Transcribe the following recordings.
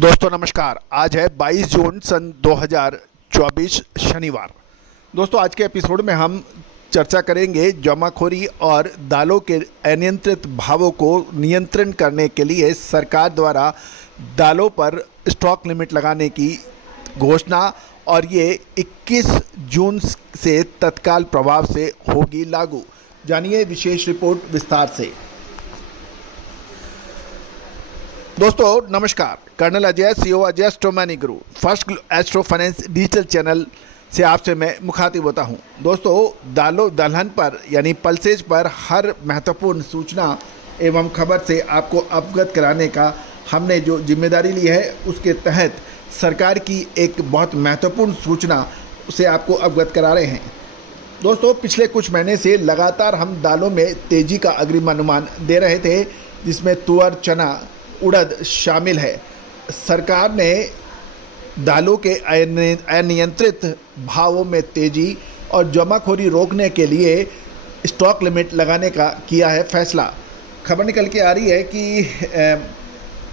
दोस्तों नमस्कार। आज है 22 जून सन 2024 शनिवार। दोस्तों आज के एपिसोड में हम चर्चा करेंगे जमाखोरी और दालों के अनियंत्रित भावों को नियंत्रण करने के लिए सरकार द्वारा दालों पर स्टॉक लिमिट लगाने की घोषणा, और ये 21 जून से तत्काल प्रभाव से होगी लागू। जानिए विशेष रिपोर्ट विस्तार से। दोस्तों नमस्कार। Colonel Ajay, CEO Ajay astro money guru, first astro finance digital channel से आपसे मैं मुखातिब होता हूं। दोस्तों दालों दलहन पर यानी पल्सेज पर हर महत्वपूर्ण सूचना एवं खबर से आपको अवगत कराने का हमने जो जिम्मेदारी ली है, उसके तहत सरकार की एक बहुत महत्वपूर्ण सूचना से आपको अवगत करा रहे हैं। दोस्तों पिछले कुछ महीने से लगातार हम दालों में तेज़ी का अग्रिम अनुमान दे रहे थे, जिसमें तुअर, चना, उड़द शामिल है। सरकार ने दालों के अनियंत्रित भावों में तेजी और जमाखोरी रोकने के लिए स्टॉक लिमिट लगाने का किया है फैसला। खबर निकल के आ रही है कि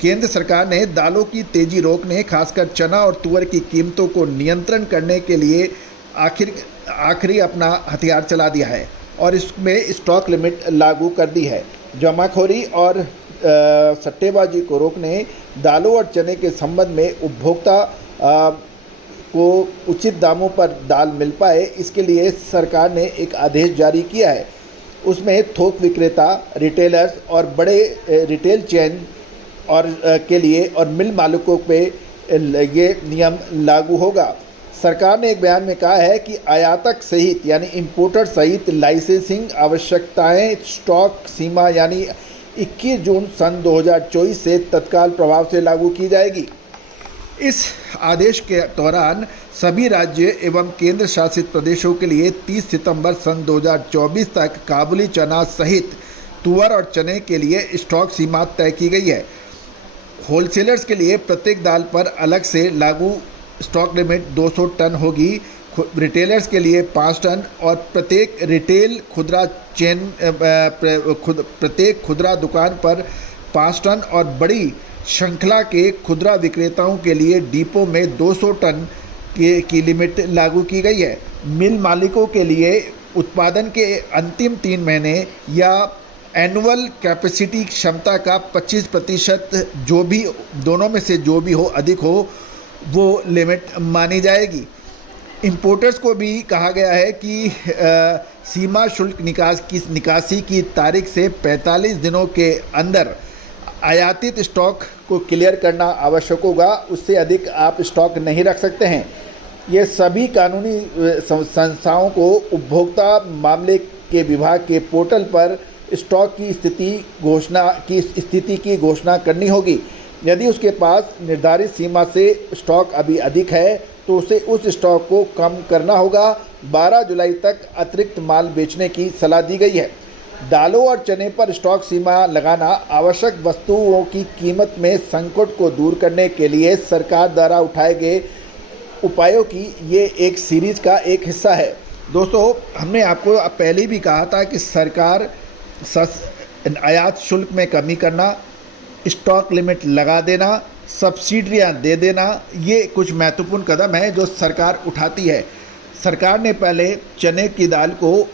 केंद्र सरकार ने दालों की तेजी रोकने, खासकर चना और तुअर की कीमतों को नियंत्रण करने के लिए आखिरी अपना हथियार चला दिया है और इसमें स्टॉक लिमिट लागू कर दी है। जमाखोरी और सट्टेबाजी को रोकने, दालों और चने के संबंध में उपभोक्ता को उचित दामों पर दाल मिल पाए, इसके लिए सरकार ने एक आदेश जारी किया है। उसमें थोक विक्रेता, रिटेलर्स और बड़े रिटेल चेन और के लिए और मिल मालिकों पे ये नियम लागू होगा। सरकार ने एक बयान में कहा है कि आयातक सहित यानी इंपोर्टर सहित लाइसेंसिंग आवश्यकताएं स्टॉक सीमा यानी 21 जून सन 2024 से तत्काल प्रभाव से लागू की जाएगी। इस आदेश के दौरान सभी राज्य एवं केंद्र शासित प्रदेशों के लिए 30 सितंबर सन 2024 तक काबुली चना सहित तुअर और चने के लिए स्टॉक सीमा तय की गई है। होलसेलर्स के लिए प्रत्येक दाल पर अलग से लागू स्टॉक लिमिट 200 टन होगी। रिटेलर्स के लिए 5 टन और प्रत्येक रिटेल खुदरा चेन प्रत्येक खुदरा दुकान पर 5 टन और बड़ी श्रृंखला के खुदरा विक्रेताओं के लिए डिपो में 200 टन की लिमिट लागू की गई है। मिल मालिकों के लिए उत्पादन के अंतिम 3 महीने या एनुअल कैपेसिटी क्षमता का 25% जो भी दोनों में से जो भी हो अधिक हो, वो लिमिट मानी जाएगी। इंपोर्टर्स को भी कहा गया है कि सीमा शुल्क निकासी की तारीख से 45 दिनों के अंदर आयातित स्टॉक को क्लियर करना आवश्यक होगा। उससे अधिक आप स्टॉक नहीं रख सकते हैं। ये सभी कानूनी संस्थाओं को उपभोक्ता मामले के विभाग के पोर्टल पर स्टॉक की स्थिति की घोषणा करनी होगी। यदि उसके पास निर्धारित सीमा से स्टॉक अभी अधिक है तो उसे उस स्टॉक को कम करना होगा। 12 जुलाई तक अतिरिक्त माल बेचने की सलाह दी गई है। दालों और चने पर स्टॉक सीमा लगाना आवश्यक वस्तुओं की कीमत में संकट को दूर करने के लिए सरकार द्वारा उठाए गए उपायों की ये एक सीरीज का एक हिस्सा है। दोस्तों हमने आपको पहले भी कहा था कि सरकार आयात शुल्क में कमी करना, स्टॉक लिमिट लगा देना, सब्सिडियां दे देना, ये कुछ महत्वपूर्ण कदम है जो सरकार उठाती है। सरकार ने पहले चने की दाल को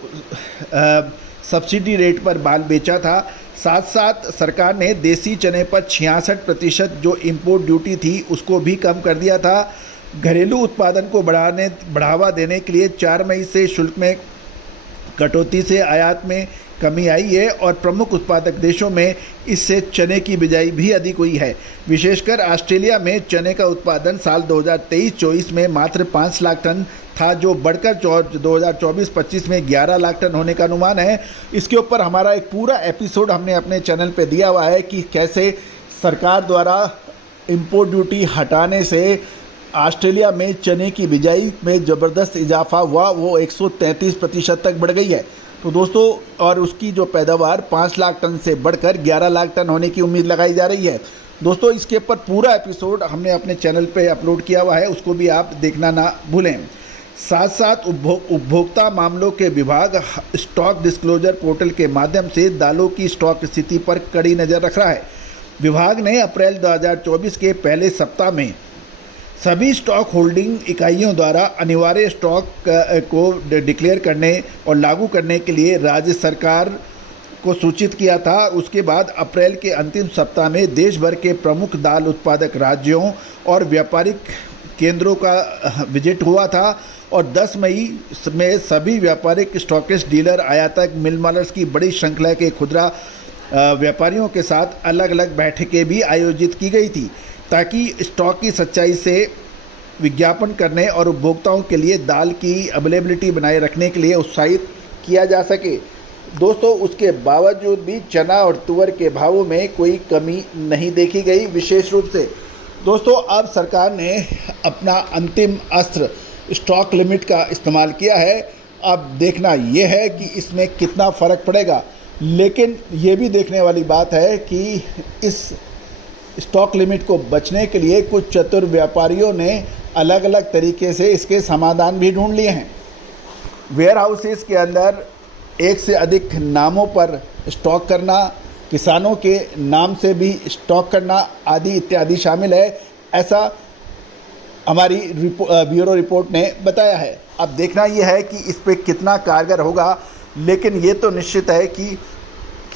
सब्सिडी रेट पर बाल बेचा था। साथ साथ सरकार ने देसी चने पर 66% जो इंपोर्ट ड्यूटी थी उसको भी कम कर दिया था। घरेलू उत्पादन को बढ़ावा देने के लिए 4 मई से शुल्क में कटौती से आयात में कमी आई है और प्रमुख उत्पादक देशों में इससे चने की बिजाई भी अधिक हुई है। विशेषकर ऑस्ट्रेलिया में चने का उत्पादन साल 2023-24 में मात्र 5 लाख टन था, जो बढ़कर 2024-25 में 11 लाख टन होने का अनुमान है। इसके ऊपर हमारा एक पूरा एपिसोड हमने अपने चैनल पे दिया हुआ है कि कैसे सरकार द्वारा इंपोर्ट ड्यूटी हटाने से ऑस्ट्रेलिया में चने की बिजाई में ज़बरदस्त इजाफा हुआ, वो 133% तक बढ़ गई है। तो दोस्तों और उसकी जो पैदावार 5 लाख टन से बढ़कर 11 लाख टन होने की उम्मीद लगाई जा रही है। दोस्तों इसके ऊपर पूरा एपिसोड हमने अपने चैनल पे अपलोड किया हुआ है, उसको भी आप देखना ना भूलें। साथ साथ उपभोक्ता मामलों के विभाग स्टॉक डिस्क्लोजर पोर्टल के माध्यम से दालों की स्टॉक स्थिति पर कड़ी नज़र रख रहा है। विभाग ने अप्रैल 2024 के पहले सप्ताह में सभी स्टॉक होल्डिंग इकाइयों द्वारा अनिवार्य स्टॉक को डिक्लेयर करने और लागू करने के लिए राज्य सरकार को सूचित किया था। उसके बाद अप्रैल के अंतिम सप्ताह में देश भर के प्रमुख दाल उत्पादक राज्यों और व्यापारिक केंद्रों का विजिट हुआ था और 10 मई में सभी व्यापारिक स्टॉकिस्ट, डीलर, आयातक, मिल मालर्स की बड़ी श्रृंखला के खुदरा व्यापारियों के साथ अलग अलग बैठकें भी आयोजित की गई थी ताकि स्टॉक की सच्चाई से विज्ञापन करने और उपभोक्ताओं के लिए दाल की अवेलेबिलिटी बनाए रखने के लिए उत्साहित किया जा सके। दोस्तों, उसके बावजूद भी चना और तुअर के भावों में कोई कमी नहीं देखी गई। विशेष रूप से दोस्तों, अब सरकार ने अपना अंतिम अस्त्र स्टॉक लिमिट का इस्तेमाल किया है। अब देखना यह है कि इसमें कितना फ़र्क पड़ेगा, लेकिन ये भी देखने वाली बात है कि इस स्टॉक लिमिट को बचने के लिए कुछ चतुर व्यापारियों ने अलग अलग तरीके से इसके समाधान भी ढूंढ लिए हैं। वेयर हाउसेस के अंदर एक से अधिक नामों पर स्टॉक करना, किसानों के नाम से भी स्टॉक करना आदि इत्यादि शामिल है, ऐसा हमारी ब्यूरो रिपोर्ट ने बताया है। अब देखना यह है कि इस पे कितना कारगर होगा, लेकिन ये तो निश्चित है कि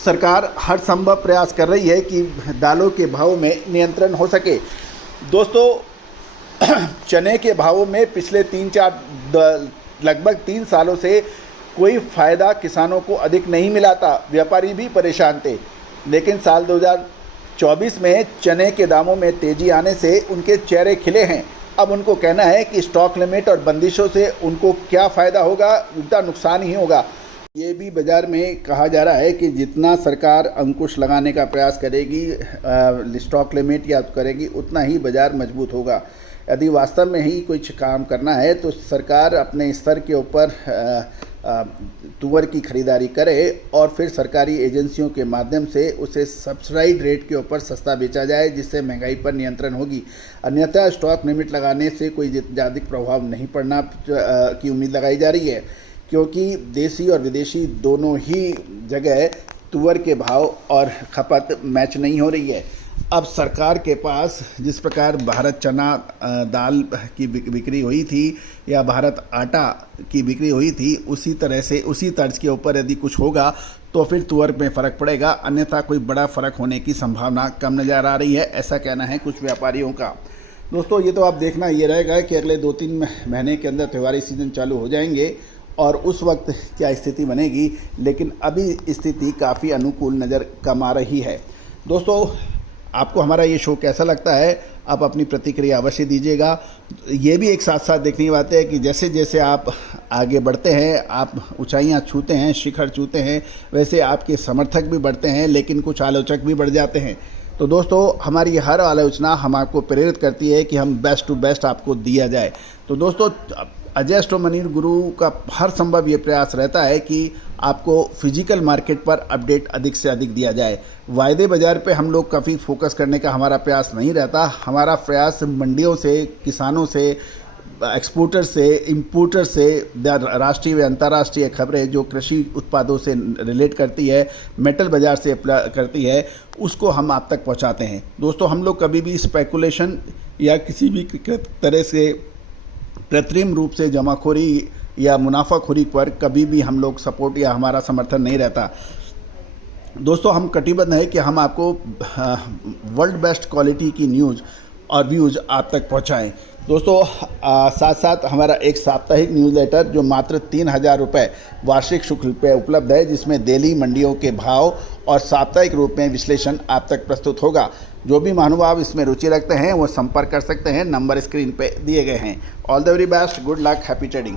सरकार हर संभव प्रयास कर रही है कि दालों के भाव में नियंत्रण हो सके। दोस्तों, चने के भावों में पिछले लगभग 3 सालों से कोई फ़ायदा किसानों को अधिक नहीं मिला था, व्यापारी भी परेशान थे। लेकिन साल 2024 में चने के दामों में तेज़ी आने से उनके चेहरे खिले हैं। अब उनको कहना है कि स्टॉक लिमिट और बंदिशों से उनको क्या फ़ायदा होगा, उल्टा नुकसान ही होगा। ये भी बाज़ार में कहा जा रहा है कि जितना सरकार अंकुश लगाने का प्रयास करेगी स्टॉक लिमिट या करेगी, उतना ही बाज़ार मजबूत होगा। यदि वास्तव में ही कुछ काम करना है तो सरकार अपने स्तर के ऊपर तुअर की खरीदारी करे और फिर सरकारी एजेंसियों के माध्यम से उसे सब्सिडाइज्ड रेट के ऊपर सस्ता बेचा जाए, जिससे महंगाई पर नियंत्रण होगी। अन्यथा स्टॉक लिमिट लगाने से कोई ज़्यादा प्रभाव नहीं पड़ना की उम्मीद लगाई जा रही है, क्योंकि देसी और विदेशी दोनों ही जगह तुअर के भाव और खपत मैच नहीं हो रही है। अब सरकार के पास जिस प्रकार भारत चना दाल की बिक्री हुई थी या भारत आटा की बिक्री हुई थी, उसी तरह से उसी तर्ज के ऊपर यदि कुछ होगा तो फिर तुअर में फ़र्क पड़ेगा, अन्यथा कोई बड़ा फ़र्क होने की संभावना कम नज़र आ रही है, ऐसा कहना है कुछ व्यापारियों का। दोस्तों, ये तो आप देखना ये रहेगा कि अगले 2-3 महीने के अंदर त्योहारी सीज़न चालू हो जाएंगे और उस वक्त क्या स्थिति बनेगी, लेकिन अभी स्थिति काफ़ी अनुकूल नज़र कम आ रही है। दोस्तों, आपको हमारा ये शो कैसा लगता है, आप अपनी प्रतिक्रिया अवश्य दीजिएगा। ये भी एक साथ साथ देखने की बात है कि जैसे जैसे आप आगे बढ़ते हैं, आप ऊंचाइयां छूते हैं, शिखर छूते हैं, वैसे आपके समर्थक भी बढ़ते हैं, लेकिन कुछ आलोचक भी बढ़ जाते हैं। तो दोस्तों, हमारी हर आलोचना हम आपको प्रेरित करती है कि हम बेस्ट टू बेस्ट आपको दिया जाए। तो दोस्तों, अजय एस्ट्रो मनी गुरु का हर संभव ये प्रयास रहता है कि आपको फिजिकल मार्केट पर अपडेट अधिक से अधिक दिया जाए। वायदे बाज़ार पे हम लोग काफ़ी फोकस करने का हमारा प्रयास नहीं रहता। हमारा प्रयास मंडियों से, किसानों से, एक्सपोर्टर से, इंपोर्टर से, राष्ट्रीय व अंतर्राष्ट्रीय खबरें जो कृषि उत्पादों से रिलेट करती है, मेटल बाज़ार से करती है, उसको हम आप तक पहुंचाते हैं। दोस्तों, हम लोग कभी भी स्पेकुलेशन या किसी भी तरह से कृत्रिम रूप से जमाखोरी या मुनाफाखोरी पर कभी भी हम लोग सपोर्ट या हमारा समर्थन नहीं रहता। दोस्तों, हम कटिबद्ध हैं कि हम आपको वर्ल्ड बेस्ट क्वालिटी की न्यूज़ और व्यूज़ आप तक पहुंचाएं। दोस्तों, साथ साथ हमारा एक साप्ताहिक न्यूज़लेटर जो मात्र 3,000 रुपये वार्षिक शुल्क पे उपलब्ध है, जिसमें दिल्ली मंडियों के भाव और साप्ताहिक रूप में विश्लेषण आप तक प्रस्तुत होगा। जो भी महानुभाव इसमें रुचि रखते हैं वो संपर्क कर सकते हैं, नंबर स्क्रीन पे दिए गए हैं। All the very best, good luck, happy trading.